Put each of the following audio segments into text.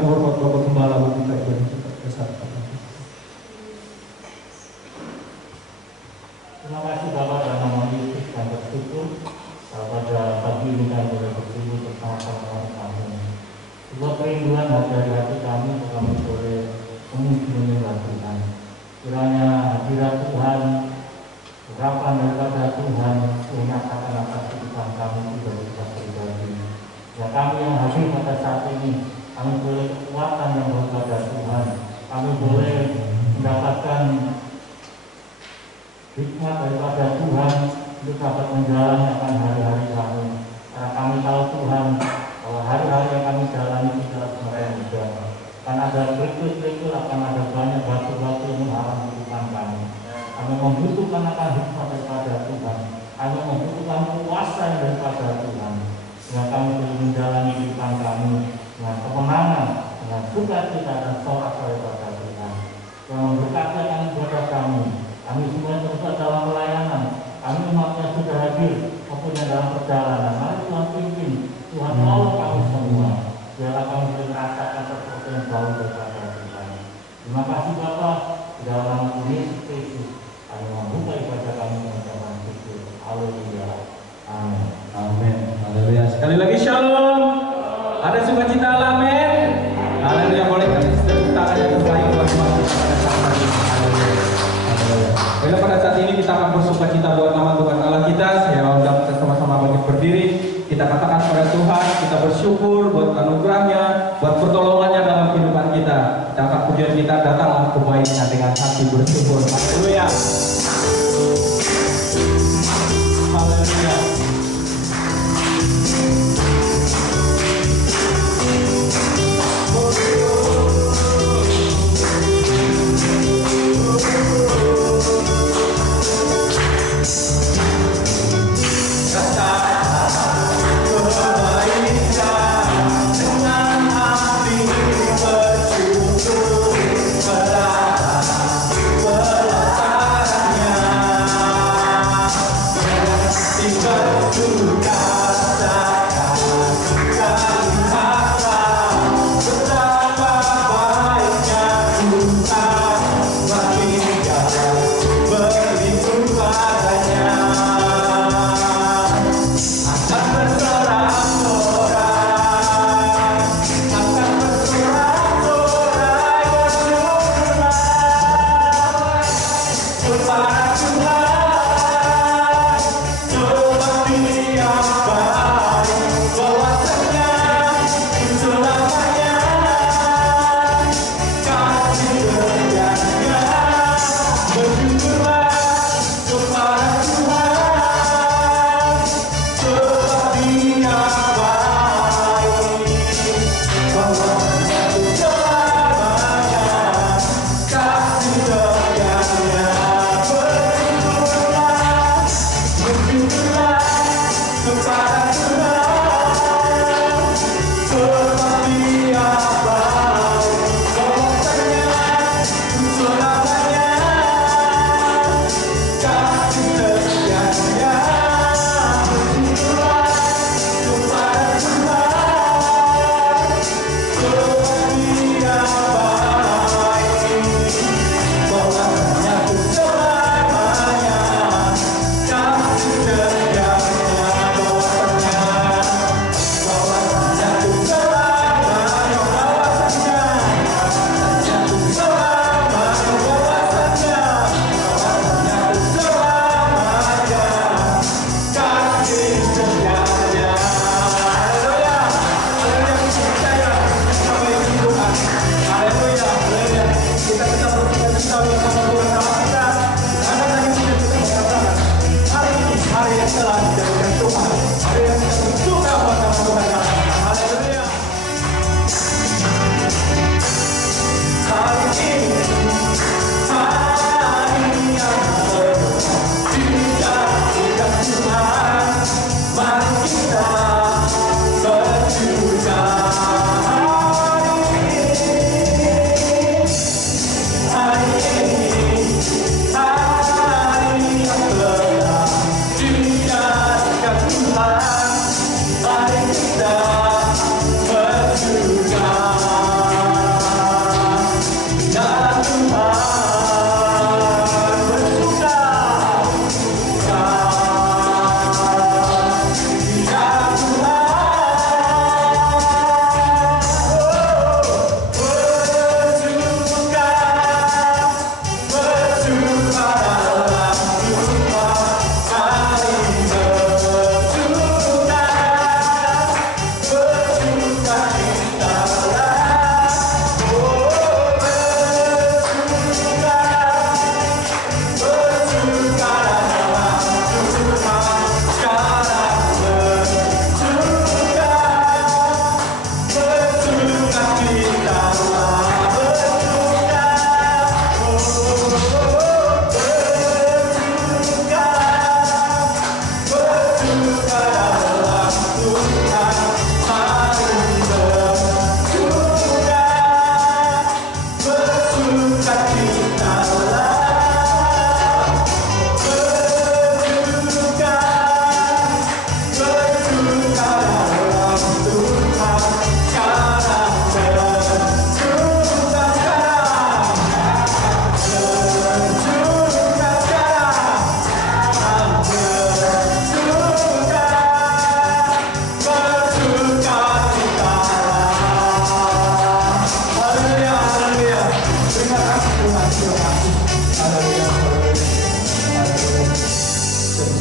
berikan hormat Bapak Gembala kita ibadah kita bersama. Terima kasih Bapak dan nama Yesus dan bersyukur pada pagi ini kami boleh berkumpul bersama-sama kami. Sebuah kerinduan dari hati kami boleh memuji menyembah Tuhan. Kiranya hadirat Tuhan, urapan daripada Tuhan menyatakan atas kehidupan kami sebagai kita pribadi. Ya kami yang hadir pada saat ini, kami boleh kekuatan yang daripada Tuhan. Kami boleh mendapatkan hikmat daripada Tuhan untuk dapat menjalankan hari-hari kami. Karena kami tahu Tuhan bahwa hari-hari yang kami jalani tidak semuanya mudah. Akan ada berikut-berikut, akan ada banyak batu-batu yang menghalang kehidupan kami. Kami membutuhkan akan hikmat daripada Tuhan. Kami membutuhkan kuasa yang daripada Tuhan. Sehingga kami boleh menjalani kehidupan kami dengan kemenangan, dengan sukacita dan sorak daripada Tuhan. Yang memberkati akan ibadah kami. Kami semua terlibat dalam pelayanan. Kami umatnya sudah hadir maupun yang dalam perjalanan. Mari Tuhan pimpin, Tuhan tolong kami semua. Biarlah kami boleh merasakan sesuatu yang jauh daripada Tuhan. Terima kasih Bapak. Di dalam nama Yesus Kristus kami membuka ibadah kami mengucapkan syukur. Haleluya. Amin. Amin. Haleluya. Sekali lagi shalom. Ada sukacita, amin. Haleluya. Boleh kalian tepuk tangan yang terbaik buat Tuhan pada saat ini. Haleluya. Bila pada saat ini kita akan bersukacita buat nama Tuhan Allah kita. Saya undang kita sama-sama bangkit berdiri. Kita katakan kepada Tuhan, kita bersyukur buat anugerahnya, buat pertolongannya dalam kehidupan kita. Kita angkat pujian kita, datanglah kebaikan dengan hati bersyukur. Haleluya. Haleluya. But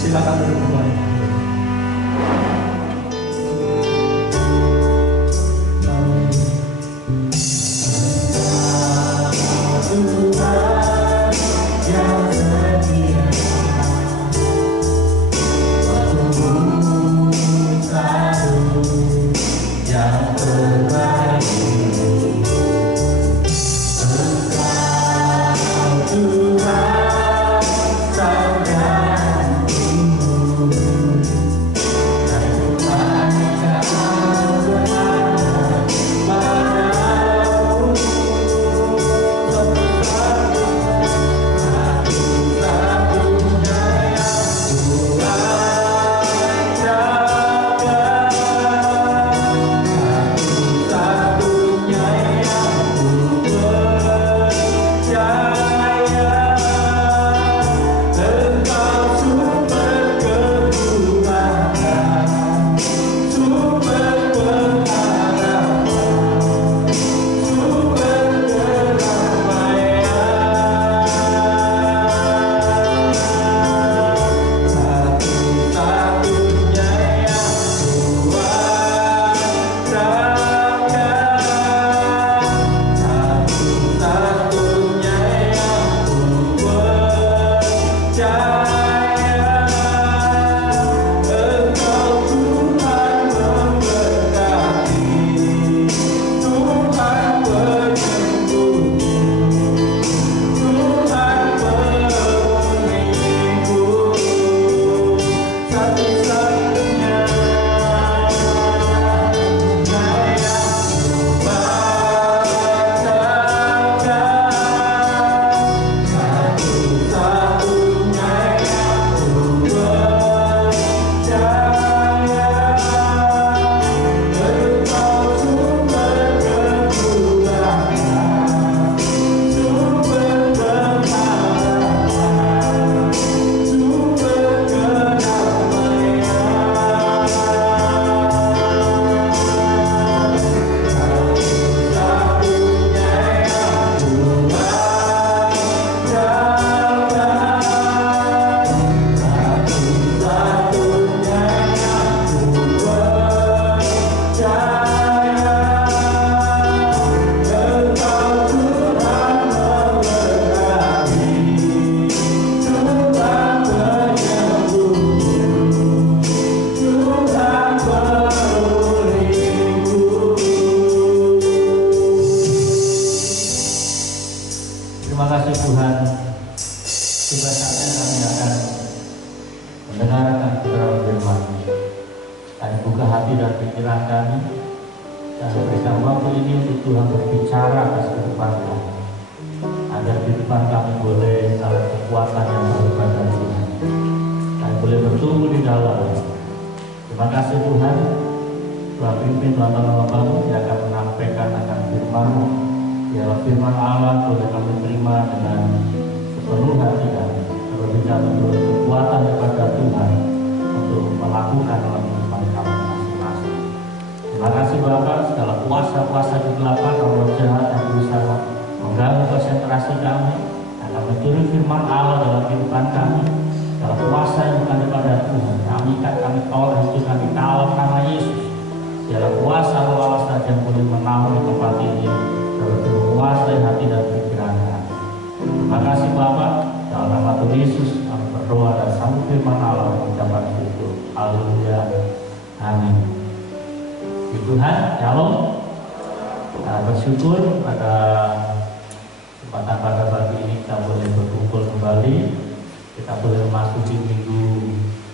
Silakan duduk kembali. Bersyukur pada kesempatan pada pagi ini kita boleh berkumpul kembali. Kita boleh memasuki minggu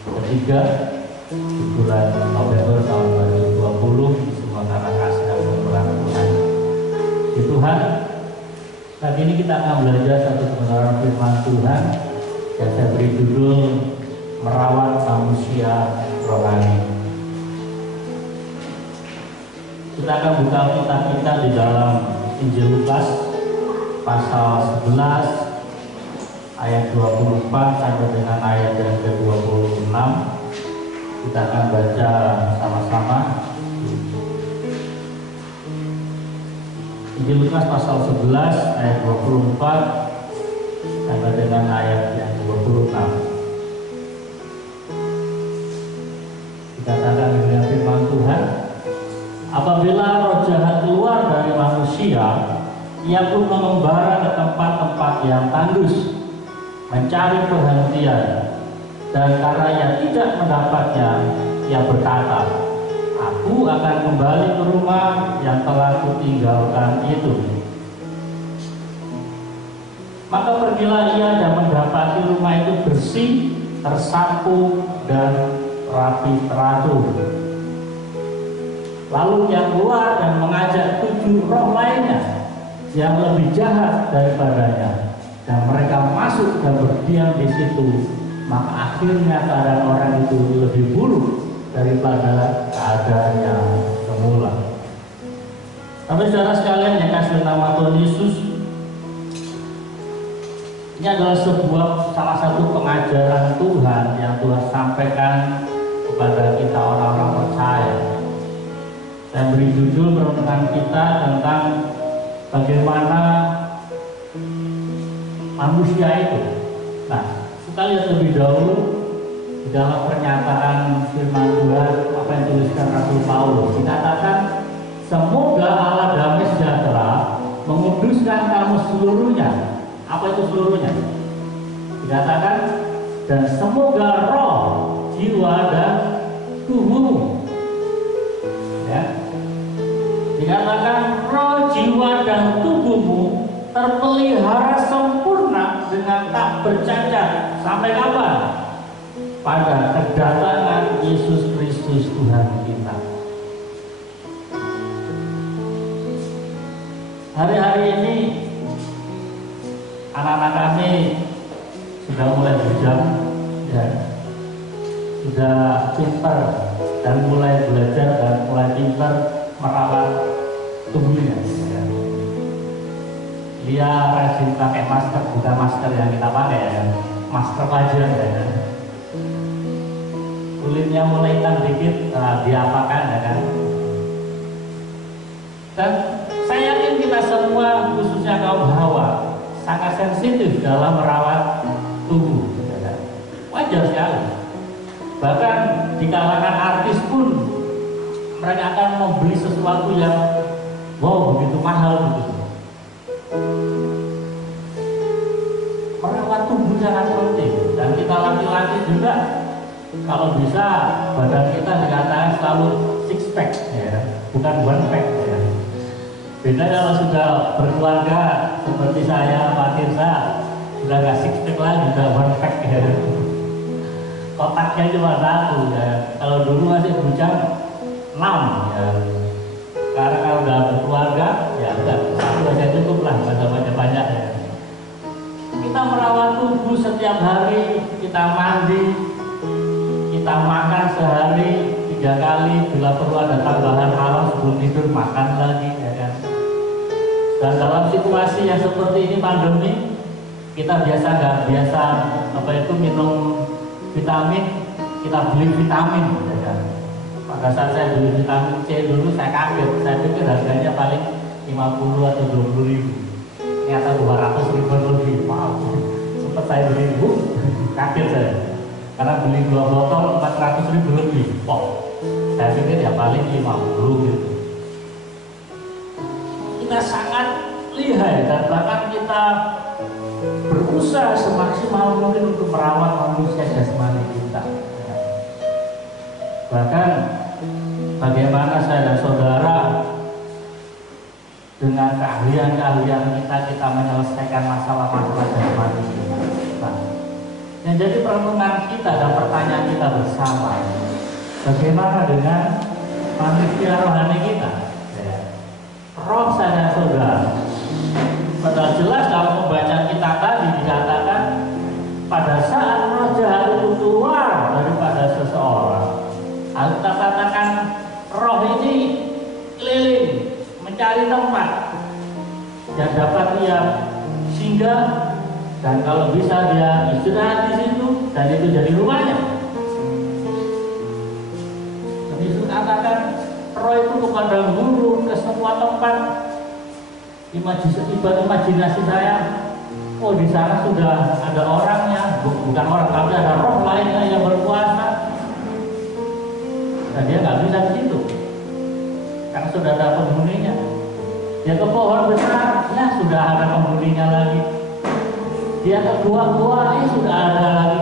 ketiga di bulan November tahun 2020. Semua karena kasih dan pemurahan Tuhan. Di Tuhan, saat ini kita akan belajar satu kebenaran firman Tuhan yang saya beri judul Merawat Manusia Rohani. Kita akan buka Alkitab kita di dalam Injil Lukas pasal 11 ayat 24 sampai dengan ayat yang ke-26. Kita akan baca sama-sama. Injil Lukas pasal 11 ayat 24 sampai dengan ayat yang 26. Dikatakan dengan firman Tuhan, apabila roh jahat keluar dari manusia, ia pun mengembara ke tempat-tempat yang tandus, mencari perhentian, dan karena ia tidak mendapatnya, ia berkata, aku akan kembali ke rumah yang telah kutinggalkan itu. Maka pergilah ia dan mendapati rumah itu bersih, tersapu, dan rapi teratur. Lalu ia keluar dan mengajak 7 roh lainnya yang lebih jahat daripadanya, dan mereka masuk dan berdiam di situ. Maka akhirnya keadaan orang itu lebih buruk daripada keadaan yang semula. Tapi saudara sekalian yang kasih nama Tuhan Yesus, ini adalah salah satu pengajaran Tuhan yang Tuhan sampaikan kepada kita orang-orang percaya. Saya beri judul perenungan kita tentang bagaimana manusia itu. Nah, kita lihat lebih dahulu di dalam pernyataan firman Tuhan apa yang dituliskan Rasul Paulus. Dikatakan, semoga Allah damai sejahtera menguduskan kamu seluruhnya. Apa itu seluruhnya? Dikatakan, dan semoga roh, jiwa, dan tubuhmu. Ya. Dikatakan roh, jiwa, dan tubuhmu terpelihara sempurna dengan tak bercacat. Sampai kapan? Pada kedatangan Yesus Kristus Tuhan kita. Hari-hari ini anak-anak kami sudah mulai bijak, ya, sudah pintar dan mulai belajar dan mulai pintar merawat tubuhnya. Ya. Dia rajin pakai masker, bukan masker yang kita pakai, ya, masker pajak, ya. Kulitnya mulai hitam dikit, diapakan, ya kan? Dan saya yakin kita semua, khususnya kaum hawa, sangat sensitif dalam merawat tubuh. Ya kan? Wajar sekali. Bahkan di kalangan artis pun mereka akan membeli sesuatu yang wow, begitu mahal begitu. Merawat tubuh sangat penting, dan kita laki-laki juga kalau bisa badan kita dikatakan selalu six pack, ya, bukan one pack, ya. Beda kalau sudah berkeluarga seperti saya, Pak Tirsa, sudah nggak six pack lagi, sudah one pack, ya. Kotaknya cuma 1, ya. Kalau dulu masih bujang 6, ya. Karena kalau udah berkeluarga, ya udah 1 aja cukup lah, banyak-banyak, ya. Kita merawat tubuh setiap hari, kita mandi, kita makan sehari 3 kali, bila perlu ada tambahan malam sebelum tidur makan lagi, ya kan. Dan dalam situasi yang seperti ini pandemi, kita nggak biasa minum vitamin, kita beli vitamin, ya kan. Pada saat saya beli vitamin C dulu saya kaget, saya pikir harganya paling 50 atau 20 ribu, ternyata 200 ribu lebih. Wow, sempat saya beli, kaget saya. Karena beli 2 botol 400 ribu lebih. Wow, saya pikir ya paling 50 gitu. Kita sangat lihai dan bahkan kita berusaha semaksimal mungkin untuk merawat manusia jasmani kita. Bahkan bagaimana saya dan saudara dengan keahlian-keahlian kita menyelesaikan masalah-masalah jasmani kita. Yang jadi perenungan kita dan pertanyaan kita bersama, bagaimana dengan manusia rohani kita? Ya. Roh saya saudara, padahal jelas dalam pembacaan kita tadi dikatakan pada saat roh jahat itu keluar daripada seseorang, kita katakan roh ini keliling mencari tempat yang dapat dia singgah. Dan kalau bisa dia istirahat di situ, dan itu jadi rumahnya. Jadi Yesus katakan roh itu kepada guru ke semua tempat. Imajinasi saya, oh di sana sudah ada orangnya, bukan orang, tapi ada roh lainnya yang berkuasa. Dan dia nggak bisa di situ, karena sudah ada penghuninya. Dia ke pohon besar, ya sudah ada penghuninya lagi. Dia ke gua-gua, ya sudah ada lagi.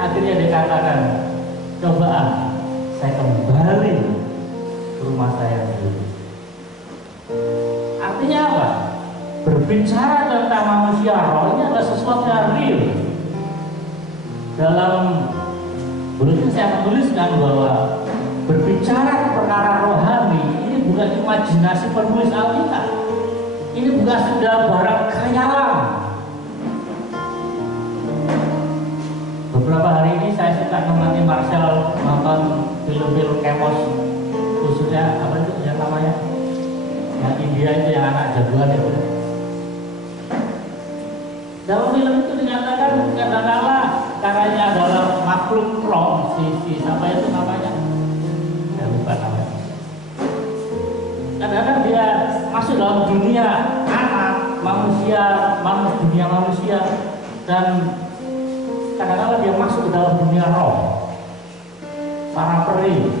Akhirnya dikatakan, coba saya kembali ke rumah saya dulu. Artinya apa? Berbicara tentang manusia roh ini adalah sesuatu yang real. Dalam buletin saya menuliskan bahwa berbicara perkara rohani ini bukan imajinasi penulis Alkitab. Ini bukan sudah barang khayalan. Beberapa hari ini saya suka menemani Marcel nonton film-film Kemos, khususnya apa itu yang namanya? Yang India itu yang anak jagoan itu. Dalam film itu dikatakan kadang-kala karanya adalah makhluk roh, si siapa itu namanya? Saya lupa namanya. Kadang-kadang dia masuk dalam dunia anak manusia, dunia manusia, dan kadang-kala dia masuk ke dalam dunia roh, para peri,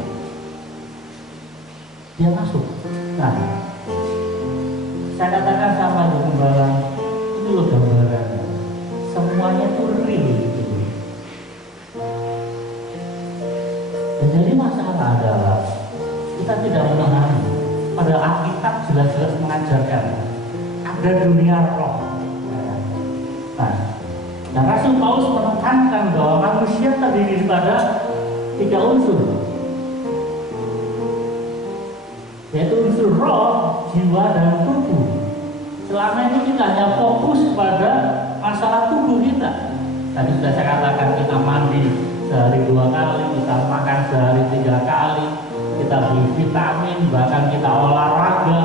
dia masuk. Nah, saya katakan sama Ibu Gembala, ini loh gambarannya, semuanya itu real gitu. Dan jadi masalah adalah kita tidak memahami. Pada Alkitab jelas-jelas mengajarkan ada dunia roh. Nah, Rasul Paulus menekankan bahwa manusia terdiri pada 3 unsur, yaitu unsur roh, jiwa, dan tubuh. Selama ini kita hanya fokus pada masalah tubuh kita. Tadi sudah saya katakan, kita mandi sehari 2 kali, kita makan sehari 3 kali, kita beli vitamin, bahkan kita olahraga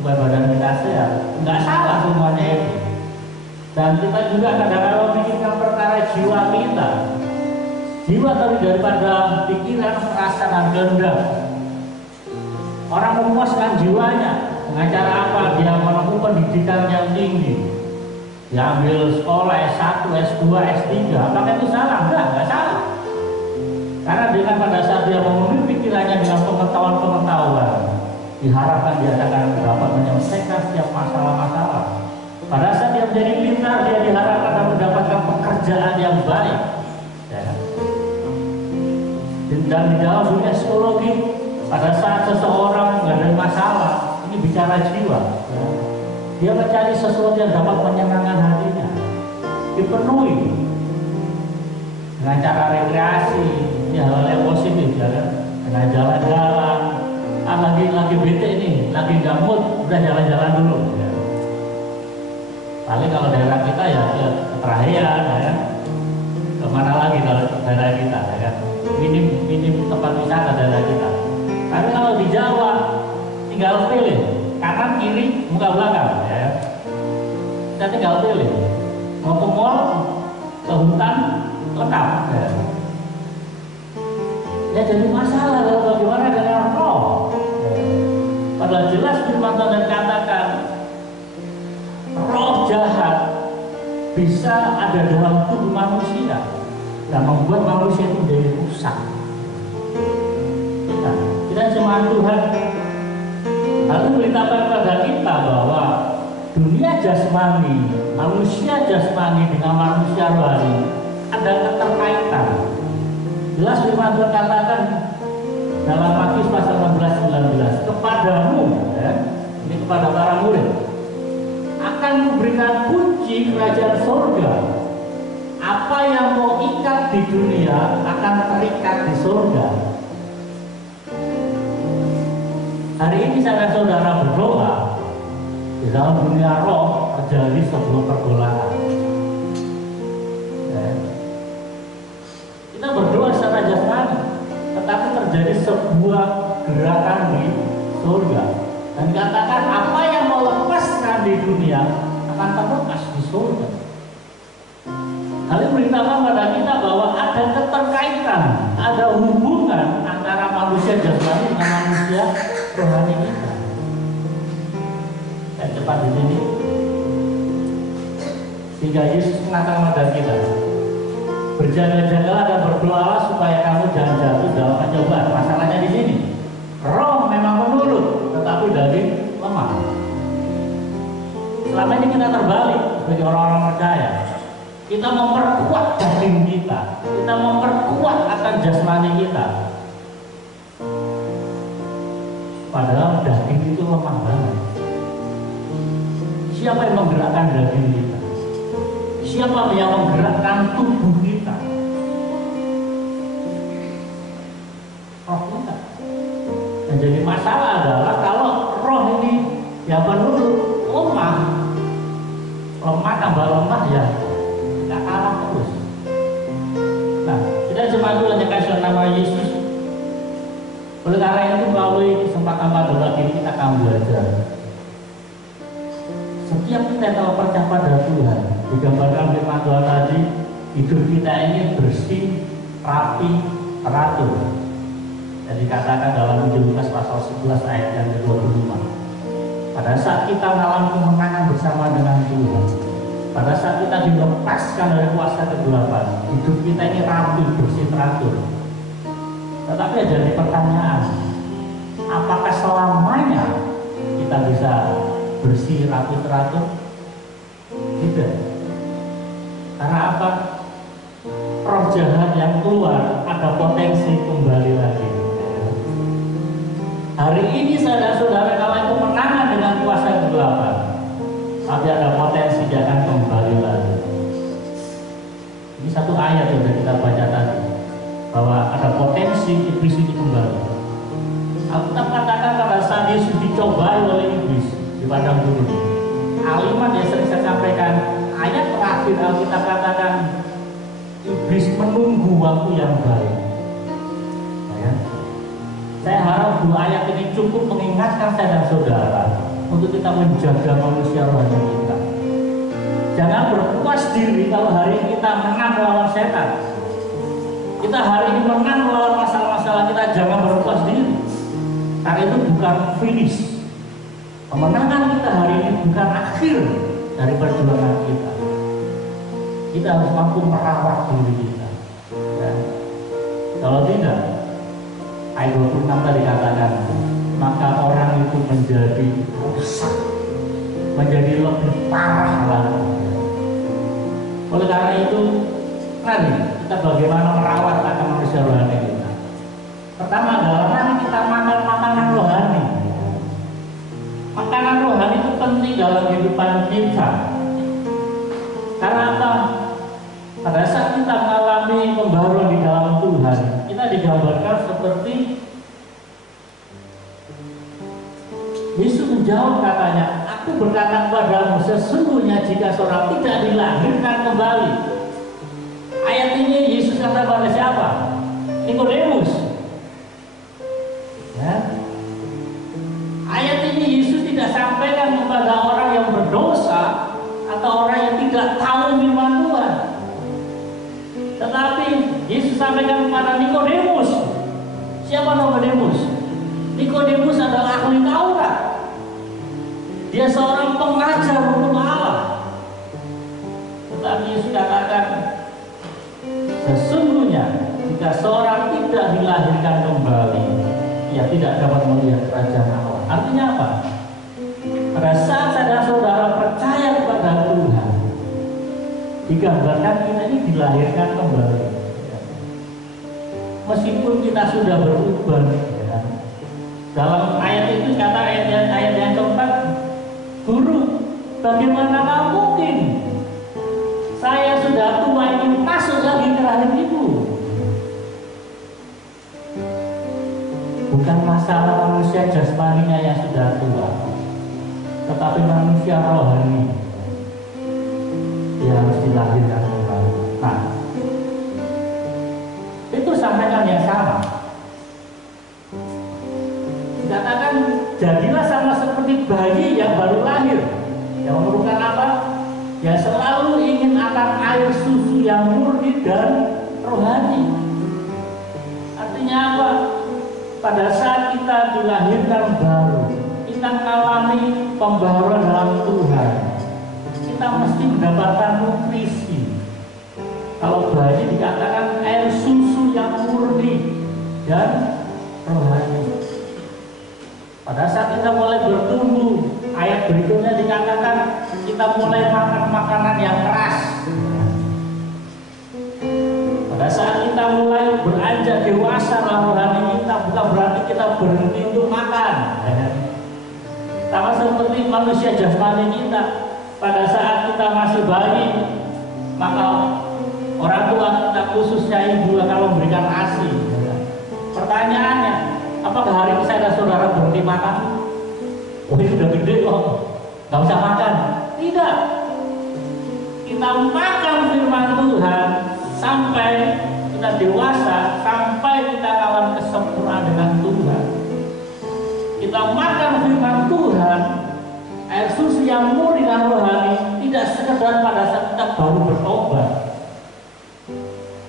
supaya badan kita sehat. Nggak salah semuanya itu. Dan kita juga kadang-kadang memikirkan perkara jiwa kita. Jiwa terdiri daripada pikiran, perasaan, dan kehendak. Orang memuaskan jiwanya dengan cara apa? Dia menempuh pendidikan yang tinggi. Dia ambil sekolah S1, S2, S3. Apakah itu salah? Enggak salah. Karena dengan pada saat dia memenuhi pikirannya dengan pengetahuan-pengetahuan, diharapkan dia akan dapat menyelesaikan setiap masalah-masalah. Pada saat dia menjadi pintar, dia diharapkan akan mendapatkan pekerjaan yang baik. Ya. Dan di dalam dunia psikologi, pada saat seseorang menghadapi masalah, ini bicara jiwa. Ya. Dia mencari sesuatu yang dapat menyenangkan hatinya, dipenuhi dengan cara rekreasi, ya hal yang positif, ya kan? Dengan jalan-jalan, lagi bete ini, lagi nggak mood, udah jalan-jalan dulu. Ya. Paling kalau daerah kita ya Perahian, ya kan? Kemana lagi kalau daerah kita, ya kan? Minim tempat wisata daerah kita. Tapi kalau di Jawa, tinggal pilih kanan, kiri, muka belakang, ya. Kita tinggal pilih mau ke mall, ke hutan, lengkap. Ya. Ya jadi masalah bagaimana dengan roh. Padahal jelas firman Tuhan katakan roh jahat bisa ada dalam tubuh manusia dan membuat manusia itu menjadi rusak. Kita cuma Tuhan lalu beritakan kepada kita bahwa dunia jasmani, manusia jasmani dengan manusia rohani ada keterkaitan. Jelas firman Tuhan katakan dalam Matius pasal 16-19, kepadamu, ya, ini kepada para murid, akan kuberikan kunci kerajaan surga. Apa yang mau ikat di dunia akan terikat di surga. Hari ini saudara-saudara berdoa, di dalam dunia roh terjadi sebuah pergolakan. Ya. Kita berdoa secara jasmani, tetapi terjadi sebuah gerakan di surga. Dan dikatakan apa yang mau lepaskan di dunia akan terlepas di surga. Hal ini beritakan pada kita bahwa ada keterkaitan, ada hubungan antara manusia jasmani dengan manusia rohani kita. Saya cepat di sini. Sehingga Yesus mengatakan pada kita, Berjaga-jagalah dan berdoalah supaya kamu jangan jatuh dalam pencobaan. Masalahnya di sini, roh memang menurut, tetapi daging lemah. Selama ini kita terbalik sebagai orang-orang percaya. Kita memperkuat daging kita memperkuat akan jasmani kita. Padahal daging itu lemah banget. Siapa yang menggerakkan daging kita? Siapa yang menggerakkan tubuh kita? Roh kita. Yang jadi masalah adalah kalau roh ini ya menurut lemah tambah lemah ya kita kalah terus. Nah, kita cuma dulu hanya nama Yesus. Oleh karena itu melalui kesempatan pada lagi ini kita akan belajar. Setiap kita telah percaya pada Tuhan, digambarkan firman Tuhan tadi, hidup kita ini bersih, rapi, teratur. Dan dikatakan dalam Injil Lukas pasal 11 ayat yang ke-25. Pada saat kita mengalami kemenangan bersama dengan Tuhan, pada saat kita dilepaskan dari kuasa kegelapan, hidup kita ini rapi, bersih, teratur. Tetapi ada pertanyaan, apakah selamanya kita bisa bersih, rapi, teratur? Tidak. Karena apa? Roh jahat yang keluar ada potensi kembali lagi. Hari ini saudara-saudara kalau itu menangan dengan kuasa kegelapan, tapi ada potensi dia akan kembali lagi. Ini satu ayat yang sudah kita baca tadi, bahwa ada potensi iblis ini kembali. Alkitab katakan pada saat Yesus dicobai oleh iblis di padang gurun, kalimat yang sering saya sampaikan, ayat terakhir Alkitab katakan iblis menunggu waktu yang baik. Ya. Saya harap dua ayat ini cukup mengingatkan saya dan saudara untuk kita menjaga manusia rohani kita. Jangan berpuas diri kalau hari ini kita menang melawan setan. Kita hari ini menang melawan masalah-masalah kita, jangan berpuas diri. Karena itu bukan finish. Kemenangan kita hari ini bukan akhir dari perjuangan kita. Kita harus mampu merawat diri kita. Ya. Kalau tidak, ayat 26 tadi katakan, maka orang itu menjadi rusak, menjadi lebih parah lagi. Oleh karena itu, mari kita bagaimana merawat akan manusia rohani kita. Pertama adalah mari kita makan makanan rohani. Makanan rohani itu penting dalam kehidupan kita. Karena apa? Pada saat kita mengalami pembaruan di dalam Tuhan, kita digambarkan seperti Yesus menjawab katanya, aku berkata kepadamu, sesungguhnya jika seorang tidak dilahirkan kembali. Ayat ini Yesus kata pada siapa? Nikodemus. Ya. Ayat ini Yesus tidak sampaikan kepada orang yang berdosa atau orang yang tidak tahu firman Tuhan. Tetapi Yesus sampaikan kepada Nikodemus. Siapa Nikodemus? Nikodemus adalah ahli Taurat. Dia seorang pengajar hukum Allah. Tetapi Yesus katakan, sesungguhnya jika seorang tidak dilahirkan kembali, ia tidak dapat melihat kerajaan Allah. Artinya apa? Pada saat saudara-saudara percaya kepada Tuhan, digambarkan kita ini dilahirkan kembali. Meskipun kita sudah berubah, ya. Dalam ayat itu kata ayat yang keempat, Guru, bagaimana mungkin saya sudah tua ini masuk lagi ke rahim ibu? Bukan masalah manusia jasmaninya yang sudah tua, tetapi manusia rohani yang harus dilahirkan kembali. Nah, itu sampaikan yang sama. Dikatakan jadilah sama seperti bayi yang baru lahir, yang memerlukan apa? Ya selalu ingin akan air susu yang murni dan rohani. Artinya apa? Pada saat kita dilahirkan baru, kita mengalami pembaruan dalam Tuhan, kita mesti mendapatkan nutrisi. Kalau bayi dikatakan air susu yang murni dan rohani. Pada saat kita mulai bertumbuh, ayat berikutnya dikatakan kita mulai makan makanan yang keras. Pada saat kita mulai beranjak dewasa rohani kita, bukan berarti kita berhenti untuk makan. Sama seperti manusia jasmani kita, pada saat kita masih bayi, maka orang tua kita, khususnya ibu, akan memberikan ASI. Pertanyaannya, apakah hari ini saya dan saudara berhenti makan? Oh, ini sudah gede kok, nggak usah makan. Tidak. Kita makan firman Tuhan sampai kita dewasa, sampai kita kawan kesempurnaan dengan Tuhan. Kita makan firman Tuhan, air susu yang murni dan rohani, tidak sekedar pada saat kita baru bertobat.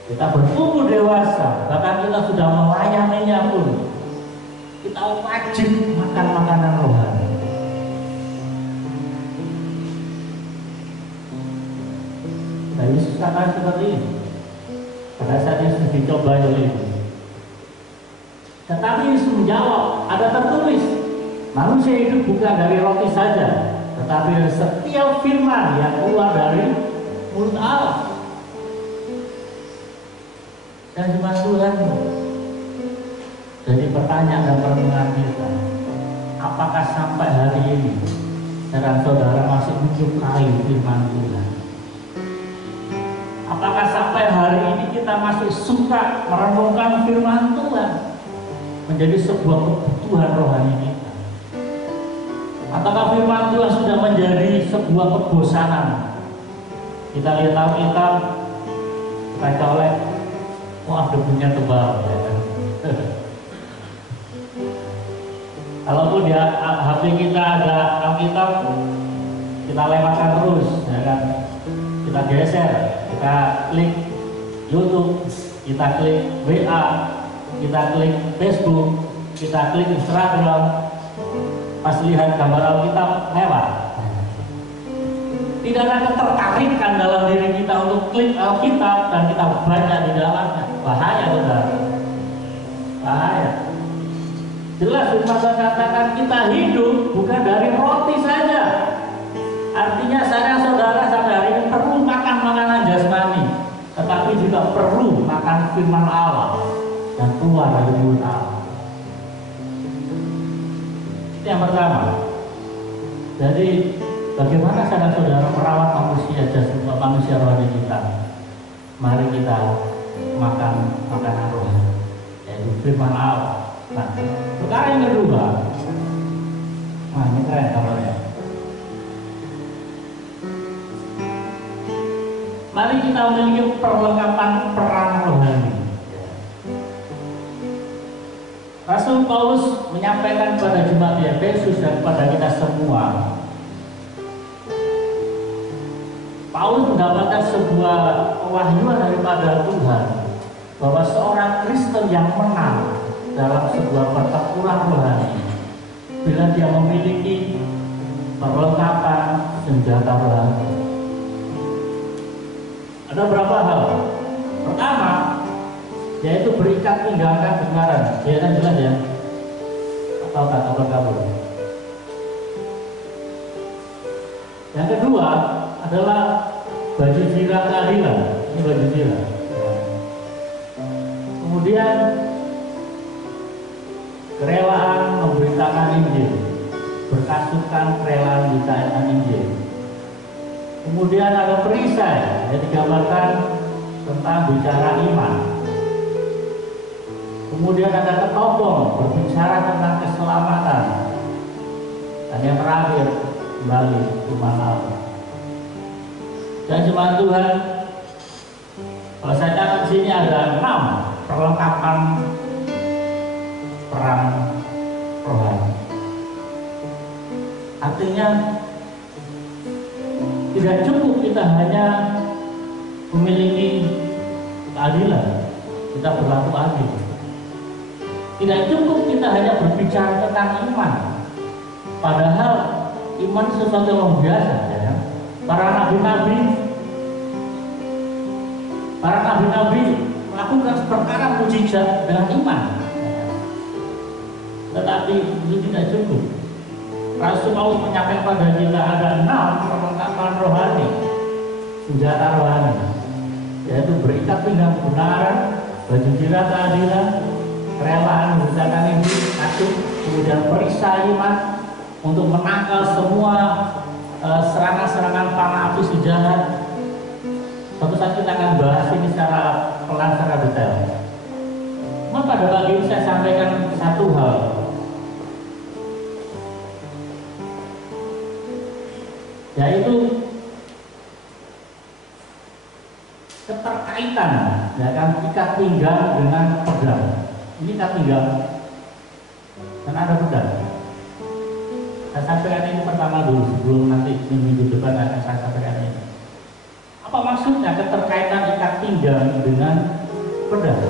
Kita bertumbuh dewasa, bahkan kita sudah melayaninya pun, kita wajib makan makanan rohani. Nah, Yesus katakan seperti ini. Pada saat Yesus dicoba oleh ibu. Tetapi Yesus menjawab, ada tertulis, manusia hidup bukan dari roti saja, tetapi dari setiap firman yang keluar dari mulut Allah. Dan firman Tuhan. Jadi pertanyaan dan pertanyaan kita, apakah sampai hari ini saudara masih menyukai firman Tuhan? Apakah sampai hari ini kita masih suka merenungkan firman Tuhan menjadi sebuah kebutuhan rohani kita? Ataukah firman Tuhan sudah menjadi sebuah kebosanan? Kita lihat Alkitab, kita colek, wah debunya tebal, ya kan? Kalaupun di HP kita ada Alkitab, kita lewatkan terus, ya kan? Kita geser, kita klik YouTube, kita klik WA, kita klik Facebook, kita klik Instagram, pas lihat gambar Alkitab lewat. Tidak ada ketertarikan dalam diri kita untuk klik Alkitab dan kita baca di dalamnya. Bahaya, saudara. Bahaya. Jelas firman Tuhan katakan kita hidup bukan dari roti saja. Artinya saya saudara sampai hari ini perlu makan makanan jasmani, tetapi juga perlu makan firman Allah yang keluar dari mulut Allah. Itu yang pertama. Jadi bagaimana saudara merawat manusia jasmani, manusia rohani kita? Mari kita makan makanan rohani, yaitu firman Allah. Nah, perkara yang kedua, nah ini keren kabarnya. Mari kita memiliki perlengkapan perang rohani. Rasul Paulus menyampaikan kepada jemaat di Efesus dan kepada kita semua. Paulus mendapatkan sebuah pewahyuan daripada Tuhan bahwa seorang Kristen yang menang dalam sebuah pertempuran rohani bila dia memiliki perlengkapan senjata rohani. Ada beberapa hal. Pertama, yaitu berikat tinggalkan kebenaran. Ya kan jelas ya? Atau tak kabur-kabur. Yang kedua adalah baju zirah keadilan. Ini baju zirah. Kemudian kerelaan memberitakan Injil, berkasutkan kerelaan memberitakan Injil. Kemudian ada perisai yang digambarkan tentang bicara iman. Kemudian ada ketopong berbicara tentang keselamatan. Dan yang terakhir kembali firman Allah. Dan jemaat Tuhan, kalau saya catat di sini ada 6 perlengkapan perang rohani. Artinya tidak cukup kita hanya memiliki keadilan, kita berlaku adil. Tidak cukup kita hanya berbicara tentang iman. Padahal iman sesuatu yang biasa, ya. Para nabi-nabi Para nabi-nabi melakukan perkara mujizat dengan iman. Tetapi itu tidak cukup. Rasul Paulus menyampaikan pada kita ada 6 perlengkapan rohani, senjata rohani, yaitu berikat pinggang kebenaran, baju tirai keadilan, kerelaan mengerjakan ini, kemudian perisai iman untuk menangkal semua serangan-serangan panah api si jahat. Suatu saat kita akan bahas ini secara pelan, secara detail. Cuma pada pagi ini saya sampaikan satu hal. Yaitu keterkaitan, ya kan, ikat pinggang dengan pedang. Ini ikat pinggang dan ada pedang. Saya sampaikan ini pertama dulu sebelum nanti minggu depan akan saya sampaikan ini. Apa maksudnya keterkaitan ikat pinggang dengan pedang?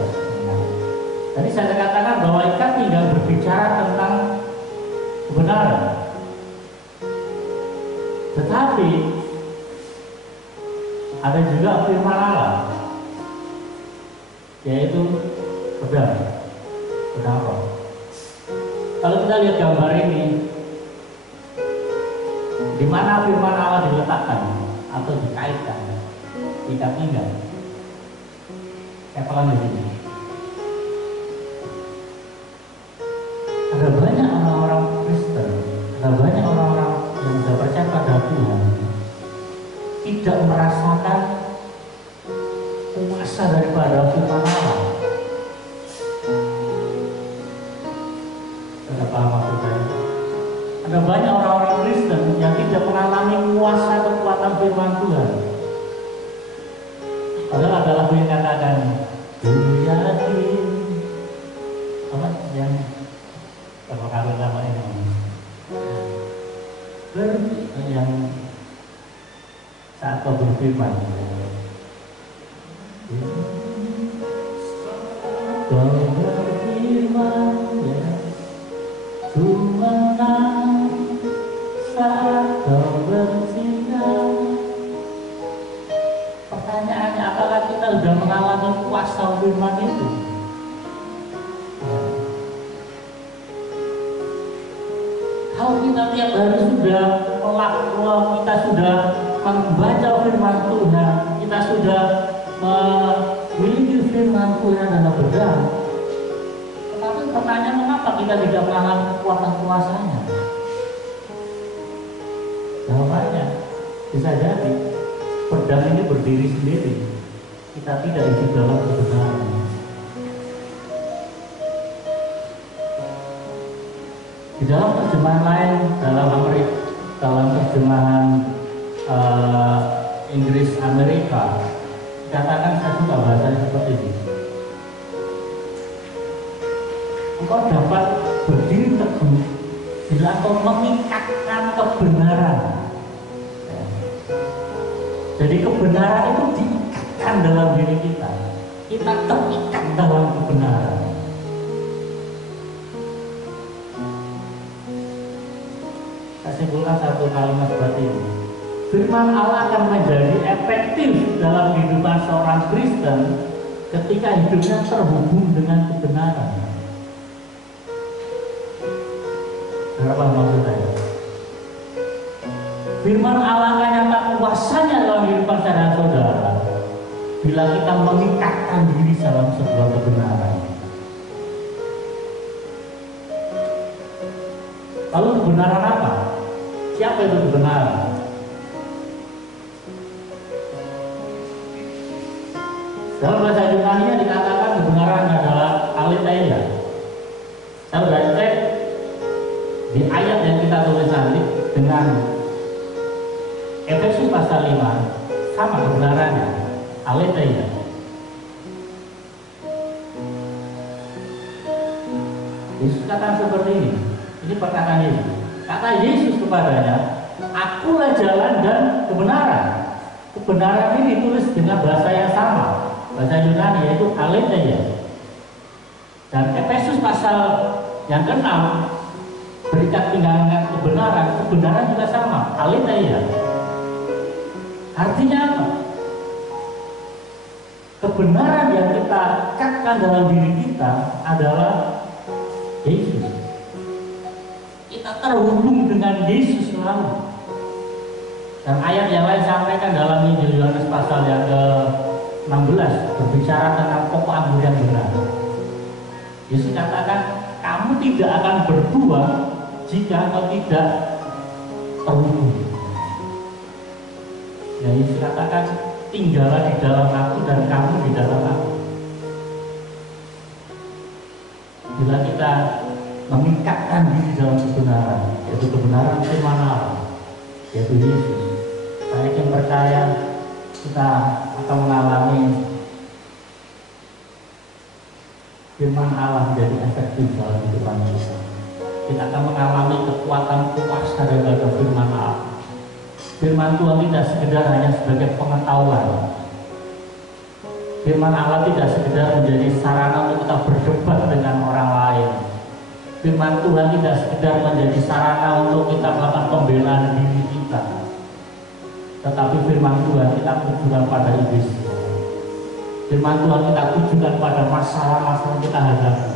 Tadi saya katakan bahwa ikat pinggang berbicara tentang kebenaran. Tetapi ada juga firman Allah, yaitu pedang roh. Kalau kita lihat gambar ini, di mana firman Allah diletakkan atau dikaitkan, ikat pinggang. Saya pelan di sini. Ada banyak orang-orang Kristen, ada banyak orang-orang yang sudah percaya pada Tuhan, tidak merasakan kuasa daripada firman Allah. Tidak paham maksud saya? Ada banyak orang-orang Kristen yang tidak mengalami kuasa kekuatan firman Tuhan. Padahal ada lagu yang katakan, yakin apa yang terpengaruh sama ini, yang saat kau berfirman, kau berfirman, ya, cuma saat kau bersinggah. Pertanyaannya, apakah kita sudah mengalami kuasa firman itu? Kalau kita tiap hari sudah melakukan, kita sudah membaca firman Tuhan, kita sudah memiliki firman Tuhan dalam bedah. Tetapi pertanyaan, mengapa kita tidak mengalami kekuatan kuasanya? Jawabannya bisa jadi pedang ini berdiri sendiri, kita tidak hidup dalam kebenaran. Di dalam terjemahan lain, dalam terjemahan Inggris Amerika, dikatakan, saya suka bahasanya seperti ini. Engkau dapat berdiri teguh bila engkau mengikatkan kebenaran. Jadi kebenaran itu diikatkan dalam diri kita. Kita terikat dalam kebenaran. Saya simpulkan satu kalimat seperti ini. Firman Allah akan menjadi efektif dalam kehidupan seorang Kristen ketika hidupnya terhubung dengan kebenaran. Berapa maksud saya? Firman Allah akan nyata kuasanya dalam kehidupan saudara bila kita mengikatkan diri dalam sebuah kebenaran. Lalu kebenaran apa? Siapa itu kebenaran? Dalam bahasa Yunani dikatakan kebenaran adalah aletheia. Saya sudah cek di ayat yang kita tulis nanti dengan Efesus pasal 5, sama kebenarannya, aletheia. Yesus katakan seperti ini. Ini perkataan Yesus. Kata Yesus kepadanya, akulah jalan dan kebenaran. Kebenaran ini ditulis dengan bahasa yang sama, bahasa Yunani, yaitu aletheia. Dan Efesus pasal yang ke-6, berikat pinggang kebenaran, kebenaran juga sama, aletheia. Artinya apa? kebenaran yang kita cekkan dalam diri kita adalah Yesus. Kita terhubung dengan Yesus selalu. Dan ayat yang lain sampaikan dalam Injil Yohanes pasal yang ke-16 berbicara tentang pokok anggur yang benar. Yesus katakan, kamu tidak akan berbuah jika engkau tidak terhubung. Ya, Yesus katakan, tinggallah di dalam aku dan kamu di dalam aku. Bila kita mengikatkan diri dalam kebenaran, yaitu kebenaran firman Allah, yaitu Yesus, saya yakin percaya kita akan mengalami firman Allah menjadi efektif dalam kehidupan kita. Kita akan mengalami kekuatan kuasa daripada firman Allah. Firman Tuhan tidak sekedar hanya sebagai pengetahuan. Firman Allah tidak sekedar menjadi sarana untuk kita berdebat dengan orang lain. Firman Tuhan tidak sekedar menjadi sarana untuk kita melakukan pembelaan diri kita. Tetapi firman Tuhan kita tujukan pada iblis. Firman Tuhan kita tujukan pada masalah-masalah kita hadapi.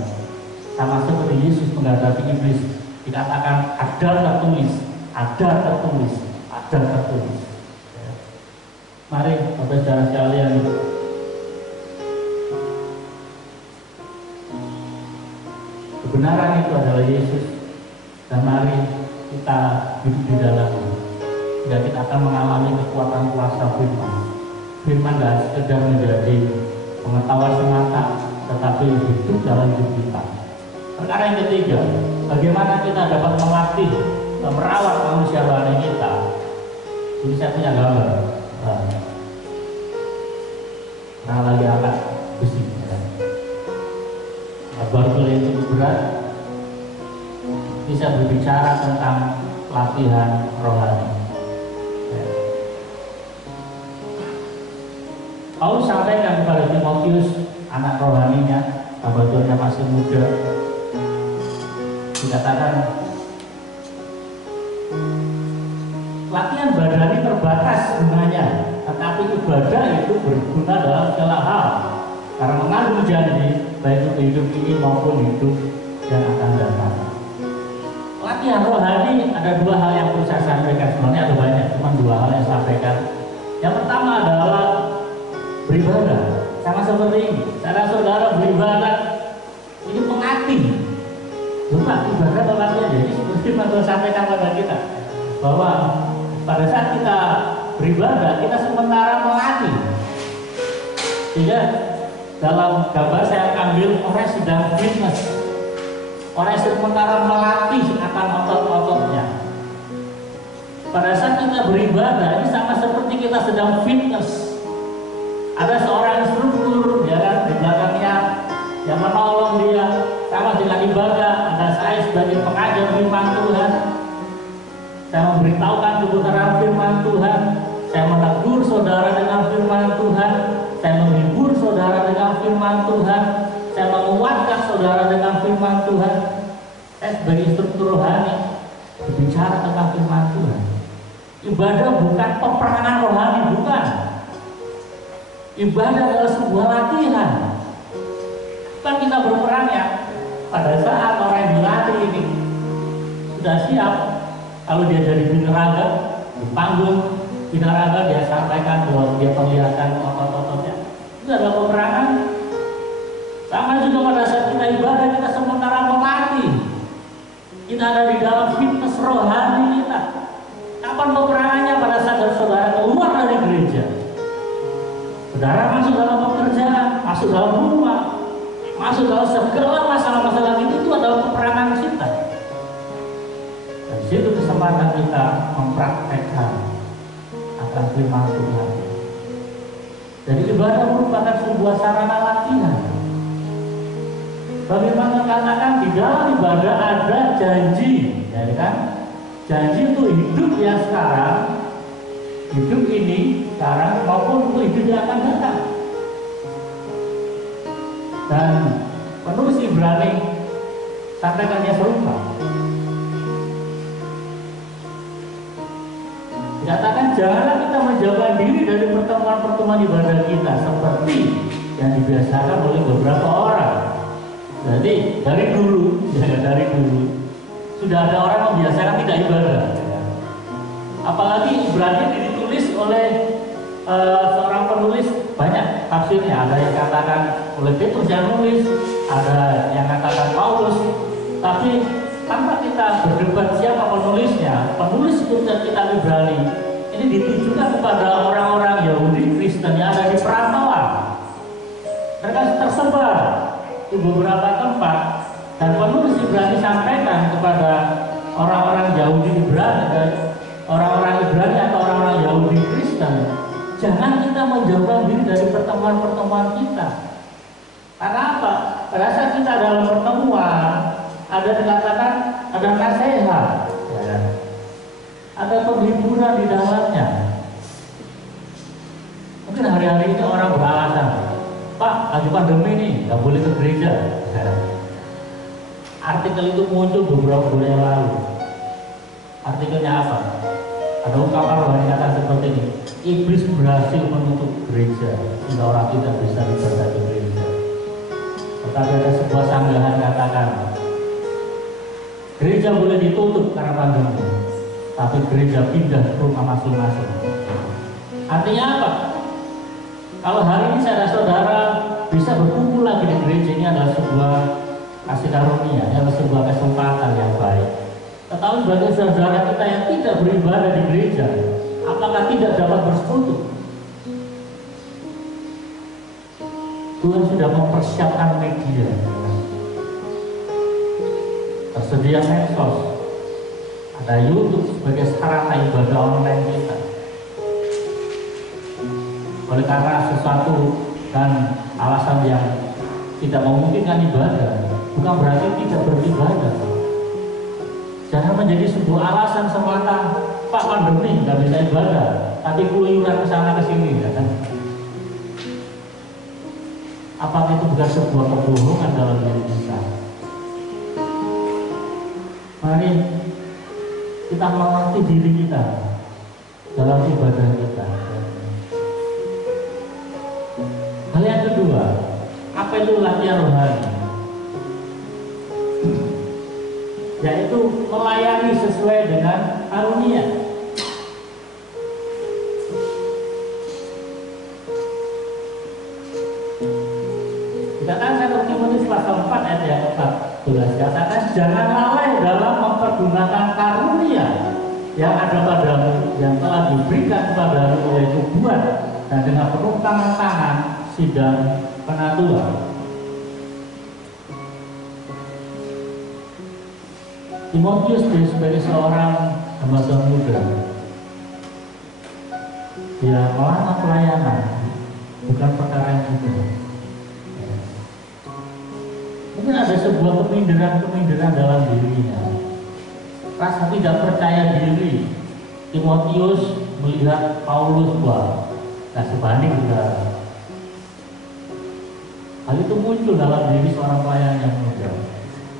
Sama seperti Yesus menghadapi iblis, dikatakan ada tertulis, ada tertulis, ada tertulis. Mari Bapak saudara sekalian, kebenaran itu adalah Yesus, dan mari kita hidup di dalamnya. Dan kita akan mengalami kekuatan kuasa firman. Firman tidak sekedar menjadi pengetahuan semata, tetapi hidup dalam hidup kita. Perkara yang ketiga, bagaimana kita dapat melatih dan merawat manusia rohani kita. Ini saya punya gambar. Nah, lagi angkat besi. Baru itu berat. Bisa berbicara tentang latihan rohani. Paulus sampaikan kepada Timotius, anak rohaninya, kabarnya masih muda, dikatakan latihan badani terbatas gunanya, tetapi ibadah itu berguna dalam segala hal karena mengandung janji baik untuk hidup ini maupun hidup yang akan datang. Latihan rohani ada dua hal yang perlu saya sampaikan. Sebenarnya ada banyak, cuma dua hal yang saya sampaikan. Yang pertama adalah beribadah. Sama seperti ini, saudara-saudara beribadah ini melatih. Bukan ibadah melatih. Jadi seperti Tuhan sampaikan pada kita bahwa pada saat kita beribadah kita sementara melatih. Sehingga dalam gambar saya ambil orang sedang fitness, orang sementara melatih akan otot-ototnya. Pada saat kita beribadah ini sama seperti kita sedang fitness. Ada seorang instruktur ya kan, di belakangnya yang menolong dia. Sama dengan ibadah, ada saya sebagai pengajar firman Tuhan. Saya memberitahukan kebenaran firman Tuhan. Saya menegur saudara dengan firman Tuhan. Saya menghibur saudara dengan firman Tuhan. Saya menguatkan saudara dengan firman Tuhan. Saya sebagai instruktur rohani berbicara tentang firman Tuhan. Ibadah bukan peperangan rohani, bukan. Ibadah adalah sebuah latihan. Kan kita berperang ya, pada saat orang yang dilatih ini sudah siap, kalau dia jadi binaraga di panggung binaraga dia sampaikan bahwa dia perlihatkan otot-ototnya, itu adalah peperangan. Sama juga pada saat kita ibadah kita sementara melatih. Kita ada di dalam fitness rohani kita. Kapan peperangannya? Pada saat saudara keluar dari gereja. Saudara masuk dalam pekerjaan, masuk dalam rumah, masuk dalam segala masalah-masalah itu adalah peperangan kita. Dan situ kesempatan kita mempraktekkan akan firman Tuhan. Jadi ibadah merupakan sebuah sarana latihan. Bagaimana katakan di dalam ibadah ada janji, ya kan? Janji untuk hidup yang sekarang, hidup ini sekarang maupun untuk hidup yang akan datang. Dan penulis Ibrani sampaikannya serupa. Dikatakan janganlah kita menjauhkan diri dari pertemuan-pertemuan ibadah kita seperti yang dibiasakan oleh beberapa orang. Jadi dari dulu sudah ada orang membiasakan tidak ibadah. Apalagi Ibrani ini ditulis oleh seorang penulis, banyak tafsirnya. Ada yang katakan oleh Petrus yang nulis, ada yang katakan Paulus. Tapi tanpa kita berdebat siapa penulisnya, penulis kitab Ibrani ini ditujukan kepada orang-orang Yahudi Kristen yang ada di perantauan. Mereka tersebar di beberapa tempat, dan penulis Ibrani sampaikan kepada orang-orang Yahudi Ibrani dan orang-orang Ibrani atau orang-orang Yahudi Kristen, jangan kita menjauhkan diri dari pertemuan-pertemuan kita. Karena apa? Pada saat kita dalam pertemuan, ada dikatakan ada nasihat, ya, ada penghiburan di dalamnya. Mungkin hari-hari ini orang beralasan, Pak, lagi pandemi nih, nggak boleh ke gereja. Ya. Artikel itu muncul beberapa bulan yang lalu. Artikelnya apa? Ada ungkapan luar kata seperti ini: iblis berhasil menutup gereja sehingga orang tidak bisa ibadah di gereja. Tetapi ada sebuah sanggahan katakan, gereja boleh ditutup karena pandemi, tapi gereja pindah ke rumah masing-masing. Artinya apa? Kalau hari ini saudara-saudara bisa berkumpul lagi di gereja, ini adalah sebuah kasih karunia, adalah sebuah kesempatan yang baik. Tetapi bagi saudara kita yang tidak beribadah di gereja, apakah tidak dapat bersekutu? Tuhan sudah mempersiapkan media. Tersedia medsos, ada YouTube sebagai sarana ibadah online kita. Oleh karena sesuatu dan alasan yang tidak memungkinkan ibadah, bukan berarti tidak beribadah. Jangan menjadi sebuah alasan semata, Pak, pandemi nggak bisa ibadah, tapi keluyuran ke sana ke sini, ya kan? Apakah itu bukan sebuah kebohongan dalam diri kita? Mari kita mengerti diri kita dalam ibadah kita. Hal yang kedua, apa itu latihan rohani? Yaitu melayani sesuai dengan karunia. Dikatakan 1 Timotius pasal 4 ayat yang ke-14, katakan jangan lalai dalam mempergunakan karunia yang ada padamu, yang telah diberikan kepadamu oleh Tuhan, dan dengan penuh tangan sidang penatua. Timotius sebagai seorang hamba Tuhan muda, dia melamar pelayanan bukan perkara yang mudah. Mungkin ada sebuah keminderan dalam dirinya, rasa tidak percaya diri. Timotius melihat Paulus, wah, nah sebanding juga. Hal itu muncul dalam diri seorang pelayan yang muda.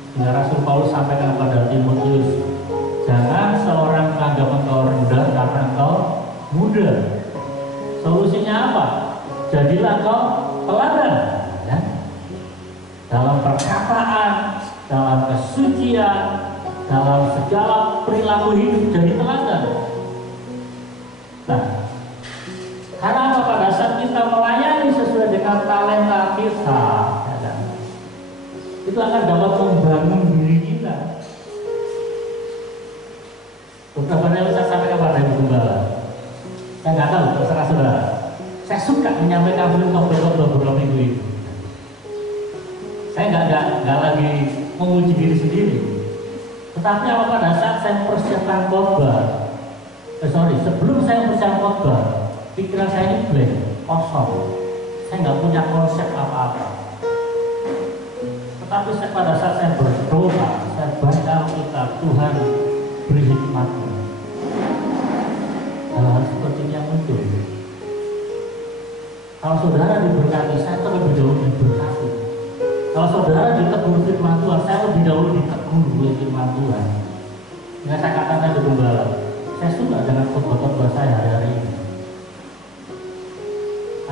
Sehingga Rasul Paulus sampaikan kepada Timotius, jangan seorang menganggap engkau rendah karena engkau muda. Solusinya apa? Jadilah engkau teladan, ya? Dalam perkataan, dalam kesucian, dalam segala perilaku hidup, jadi teladan. Nah, karena apa? Pada saat kita melayani sesuai dengan talenta kita, ya, itu akan dapat membangun diri kita. Beberapa kali saya sampaikan kepada Ibu Gembala, saya nggak tahu, terserah saudara. Saya suka menyampaikan firman beberapa minggu ini. Saya nggak lagi menguji diri sendiri. Tetapi apa, pada saat saya mempersiapkan khotbah, sebelum saya mempersiapkan khotbah, pikiran saya ini blank, kosong. Saya nggak punya konsep apa-apa. Tetapi pada saat saya berdoa, saya baca Alkitab, Tuhan beri hikmatnya. Hal-hal seperti ini yang muncul. Kalau saudara diberkati, saya terlebih dahulu diberkati. Kalau saudara ditegur firman Tuhan, saya lebih dahulu ditegur oleh firman Tuhan. Dengan saya katakan di Gembala, saya suka dengan khotbah saya hari-hari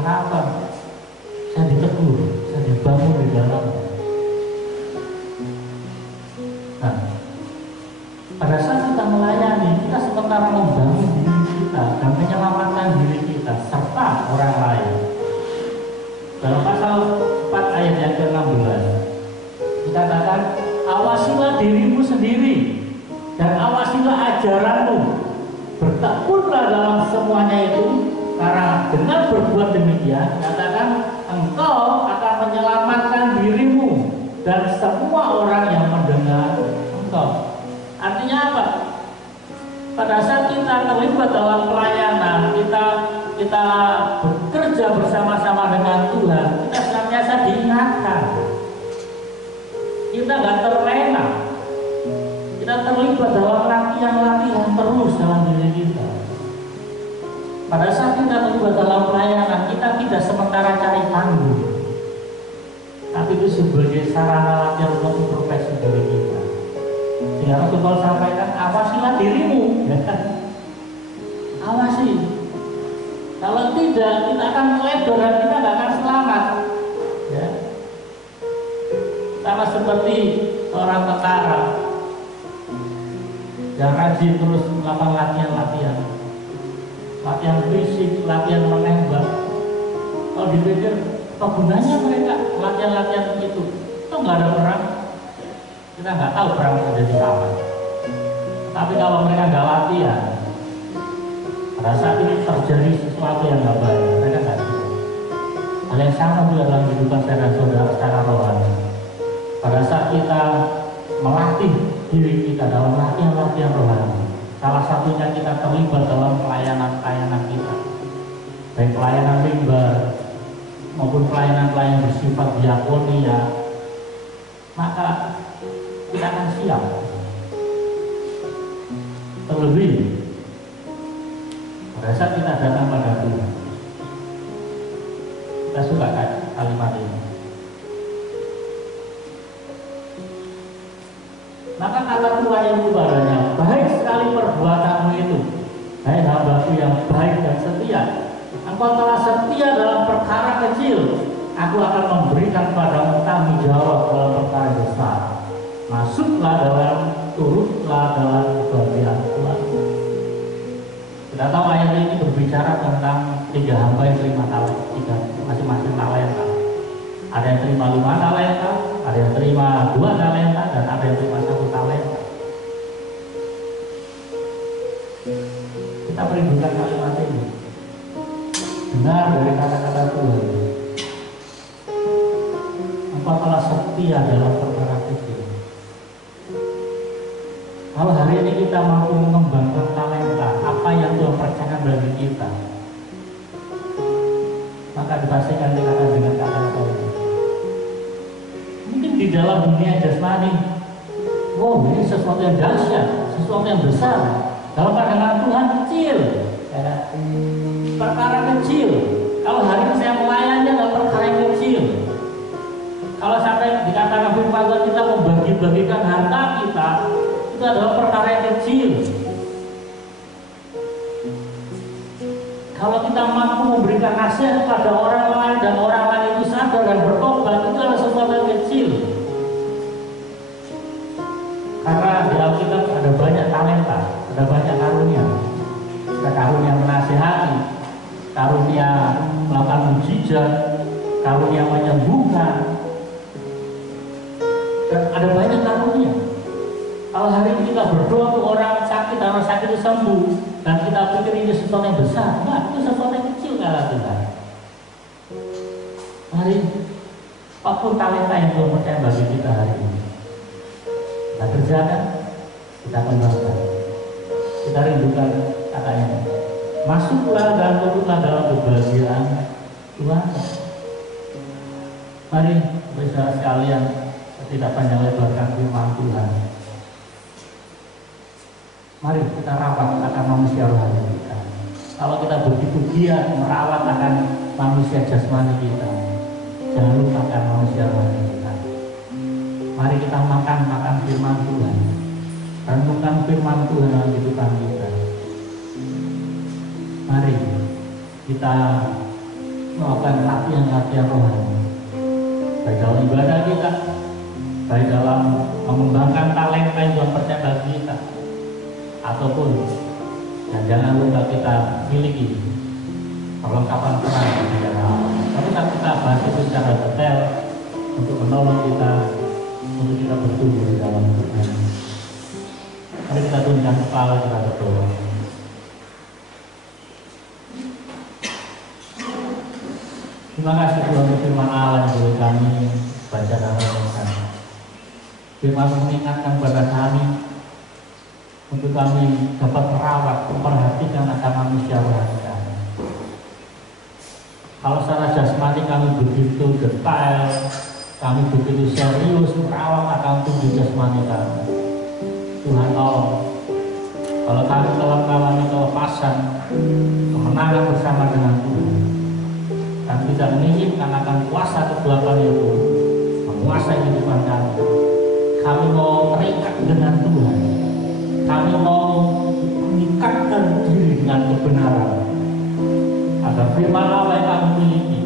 Karena apa? Saya ditegur, saya dibangun di dalam. Nah, pada saat kita melayani, kita sementara membangun diri kita dan menyelamatkan diri kita serta orang lain. Dalam pasal 4 ayat yang ke-16 dikatakan, awasilah dirimu sendiri dan awasilah ajaranmu, bertekunlah dalam semuanya itu, karena dengan berbuat demikian katakan engkau akan menyelamatkan dirimu dan semua orang yang mendengar engkau. Artinya apa? Pada saat kita terlibat dalam pelayanan, kita bekerja bersama-sama dengan Tuhan, kita senantiasa diingatkan. Kita nggak terlena. Kita terlibat dalam latihan-latihan terus dalam diri kita. Pada saat kita terlibat dalam pelayanan, kita tidak sementara cari panggung, tapi itu sebagai sarana latihan untuk introspeksi diri kita. Sehingga Rasul Paulus sampaikan, awasilah dirimu, ya kan? Awasi. Kalau tidak, kita akan melebar dan kita nggak akan selamat. Ya. Sama seperti seorang tentara yang rajin terus melakukan latihan-latihan, latihan fisik, latihan menembak. Kalau dipikir, apa gunanya mereka latihan-latihan itu? Itu nggak ada perang. Kita nggak tahu perang terjadi kapan. Tapi kalau mereka nggak latihan, pada saat ini terjadi sesuatu yang nggak baik, mereka nggak bisa. Hal yang sama juga dalam kehidupan saya dan saudara secara rohani. Pada saat kita melatih diri kita dalam latihan-latihan rohani, salah satunya kita terlibat dalam pelayanan-pelayanan kita, baik pelayanan mimbar maupun pelayanan-pelayanan bersifat diakonia, maka kita akan siap. Terlebih pada saat kita datang pada Tuhan, kita suka kalimat ini. Maka kata Tuhan yang kepadanya, baik sekali perbuatanmu itu, hai hambaku yang baik dan setia. Engkau telah setia dalam perkara kecil, aku akan memberikan padamu tanggung jawab dalam perkara besar. Masuklah dalam, turutlah dalam kebahagiaan Tuhan. Kita tahu ayat ini berbicara tentang 3 hamba yang terima talenta, 3 masing-masing talenta. Ada yang terima 5 talenta, ada yang terima 2 talenta, dan ada yang terima 1 talenta. Kita merindukan kalimat ini. Dengar dari kata-kata Tuhan. Engkau telah setia dalam perkara kecil. Kalau hari ini kita mampu mengembangkan talenta, apa yang Tuhan percayakan bagi kita, maka dipastikan dikatakan dengan kata-kata ini. Mungkin di dalam dunia jasmani, wow, ini sesuatu yang dahsyat, sesuatu yang besar. Dalam pandangan Tuhan kecil, ya, perkara kecil. Kalau hari ini saya melayani dalam perkara yang kecil. Kalau sampai dikatakan firman Tuhan kita membagi-bagikan harta kita, itu adalah perkara yang kecil. Kalau kita mampu memberikan nasihat kepada orang lain dan orang lain itu sadar dan bertobat, itu adalah sesuatu yang kecil. Karena di Alkitab ada banyak talenta, ada banyak karunia. Ada karunia menasihati, karunia melakukan mujizat, karunia menyembuhkan, dan ada banyak karunia. Kalau hari ini kita berdoa untuk orang sakit, orang sakit itu sembuh, dan kita pikir ini sesuatu yang besar, enggak, itu sesuatu yang kecil kata Tuhan. Mari, apapun talenta yang Tuhan percaya bagi kita hari ini, kita kerjakan, kita kembangkan, kita rindukan katanya. Masuklah dan turutlah dalam kebahagiaan Tuhan. Mari, saudara sekalian, tidak panjang lebarkan firman Tuhan. Mari kita rawat akan manusia rohani kita. Kalau kita begitu giat merawat akan manusia jasmani kita, jangan lupakan manusia rohani kita. Mari kita makan firman Tuhan, renungkan firman Tuhan dalam kehidupan kita. Mari kita melakukan latihan-latihan rohani, baik dalam ibadah kita, baik dalam mengembangkan talenta yang Tuhan percaya bagi kita, ataupun yang jangan lupa kita miliki perlengkapan peran di dalam. Tapi kita bahas itu secara detail untuk menolong kita, untuk kita bertumbuh di dalam Tuhan. Mari kita tundukkan kepala, kita berdoa. Terima kasih Tuhan untuk firman Allah yang boleh kami baca dan renungkan. Firman mengingatkan kepada kami untuk kami dapat merawat, memperhatikan akan manusia rohani kami. Kalau secara jasmani kami begitu detail, kami begitu serius merawat akan tubuh jasmani kami, Tuhan tolong. Kalau kami telah mengalami kelepasan, kemenangan bersama dengan Tuhan, kami tidak menginginkan akan kuasa kegelapan itu menguasai kehidupan kami. Kami mau terikat dengan Tuhan. Kami mau mengikatkan diri dengan kebenaran, agar firman Allah yang kami miliki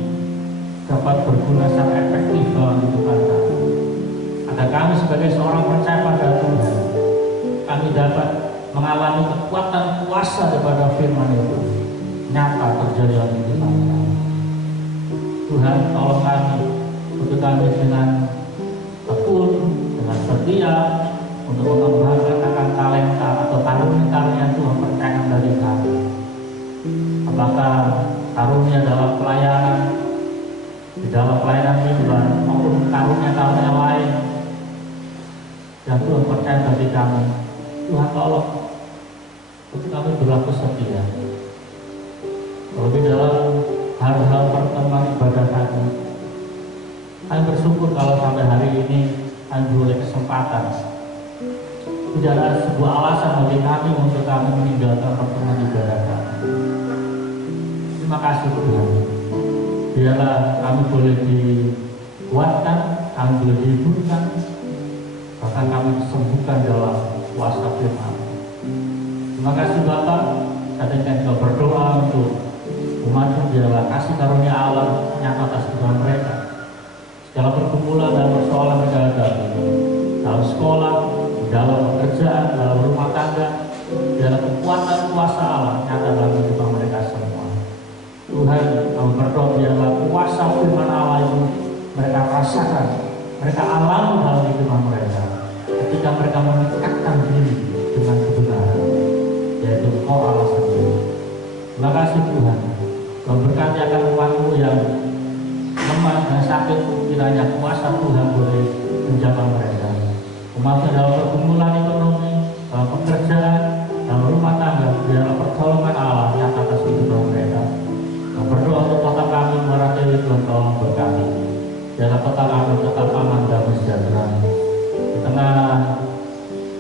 dapat berguna sangat efektif dalam kehidupan kami. Agar kami sebagai seorang percaya pada Tuhan, kami dapat mengalami kekuatan kuasa daripada firman itu nyata terjadi dalam kehidupan kami. Tuhan tolong kami untuk kami dengan tekun, dengan setia, untuk mengembangkan akan talenta atau karunia-karunia Tuhan percayakan dari kami. Apakah karunia dalam pelayanan, di dalam pelayanan mimbar, maupun karunia-karunia lain yang Tuhan percaya bagi kami. Tuhan tolong untuk kami berlaku setia. Terlebih dalam hal-hal pertemuan ibadah kami, kami bersyukur kalau sampai hari ini kami boleh kesempatan. Tidak ada sebuah alasan bagi kami untuk kami meninggalkan pertemuan ibadah kami. Terima kasih Tuhan. Biarlah kami boleh dikuatkan, kami boleh dihiburkan, bahkan kami disembuhkan dalam kuasa firman. Terima kasih Bapak. Saat ini kita berdoa untuk umat, biarlah kasih karunia Allah nyata atas kehidupan mereka. Segala pergumulan dan persoalan mereka hadapi dalam sekolah, dalam pekerjaan, dalam rumah tangga, biarlah kekuatan kuasa Allah nyata dalam kehidupan mereka semua. Tuhan, kami berdoa biarlah kuasa firman Allah itu mereka rasakan, mereka alami dalam kehidupan mereka ketika mereka mengikatkan diri dengan kebenaran, yaitu Engkau Allah sendiri. Terima kasih Tuhan. Kau berkati akan umatmu yang lemah dan sakit, kiranya kuasa Tuhan boleh menjaga mereka. Umatnya dalam pergumulan ekonomi, dalam pekerjaan, dalam rumah tangga, biarlah pertolongan Allah nyata atas kehidupan mereka. Kau berdoa untuk kota kami, Marateli, Tuhan tolong berkati. Biarlah kota kami tetap aman dan sejahtera. Di tengah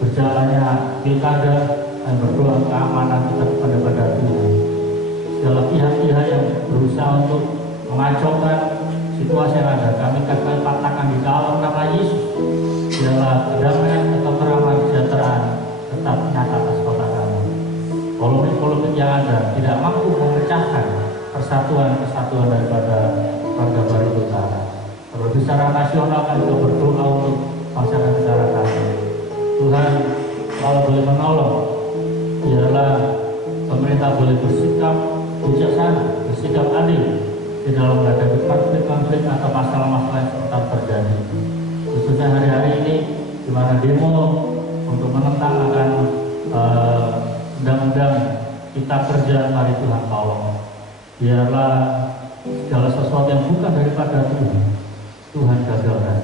berjalannya pilkada, dan berdoa keamanan kita kepada Tuhan. Segala pihak-pihak yang berusaha untuk mengacaukan situasi yang ada, kami akan patahkan di dalam nama Yesus. Biarlah kedamaian, ketentraman, kesejahteraan tetap nyata atas kota kami. Polemik-polemik yang ada tidak mampu memecahkan persatuan daripada warga Barito Utara. Terlebih secara nasional kami juga berdoa untuk bangsa dan negara kami. Tuhan, kalau boleh menolong, biarlah pemerintah boleh bersikap bijaksana, bersikap adil di dalam menghadapi konflik-konflik atau masalah-masalah yang tetap terjadi. Khususnya hari-hari ini, di mana demo untuk menentang akan undang-undang kita kerja, mari Tuhan tolong. Biarlah segala sesuatu yang bukan daripada Tuhan gagalkan.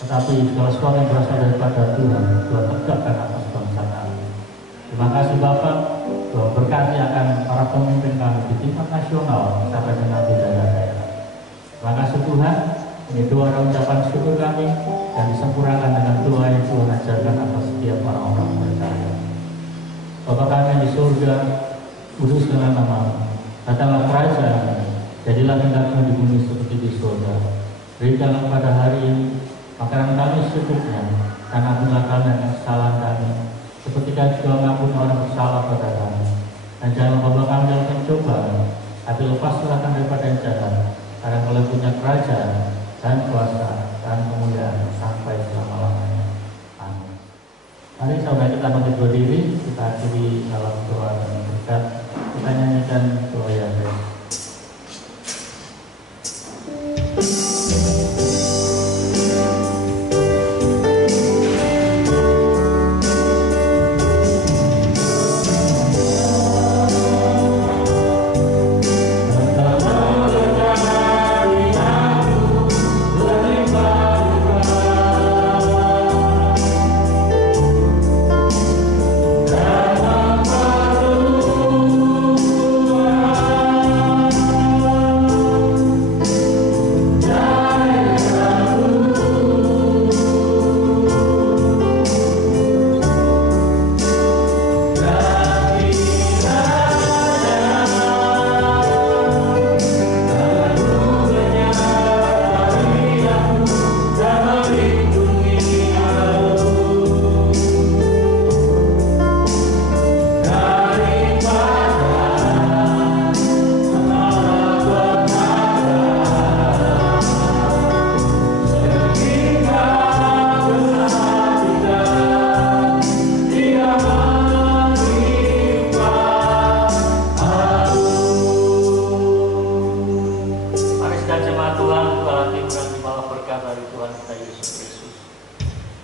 Tetapi segala sesuatu yang berasal daripada Tuhan tegakkan atas bangsa kami. Terima kasih Bapak. Tuhan berkati akan para pemimpin kami di tingkat nasional sampai dengan di daerah-daerah. Terima kasih Tuhan. Ini doa dan ucapan syukur kami dan disempurnakan dengan doa yang Tuhan ajarkan atas setiap orang-orang percaya. Bapa kami di surga, kudus dengan nama-Mu. Datanglah kerajaan, jadilah kehendak-Mu di bumi seperti di surga. Berikanlah pada hari ini makanan kami secukupnya, dan ampunilah kami akan kesalahan kami, seperti kami juga mengampuni orang bersalah pada kami. Dan jangan membawa kami dalam pencobaan, tapi lepaslah kami daripada yang jahat. karena Engkau punya kerajaan dan kuasa dan kemuliaan sampai selama-lamanya. Amin. Mari saudara kita bangkit berdiri, kita akhiri salam doa dan berkat. Kita nyanyikan doa yang baik.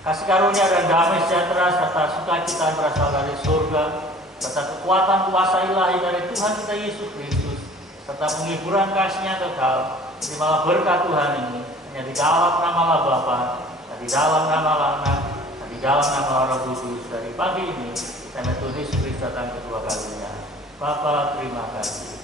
Kasih karunia dan damai sejahtera serta sukacita berasal dari surga, serta kekuatan kuasa ilahi dari Tuhan kita Yesus Kristus, serta penghiburan kasih-Nya kekal. Terimalah berkat Tuhan ini hanya di dalam nama Bapa, dan di dalam nama Anak, dan di dalam nama Roh Kudus. Dari pagi ini sampai Tuhan Yesus Kristus datang kedua kalinya. Bapa, terima kasih.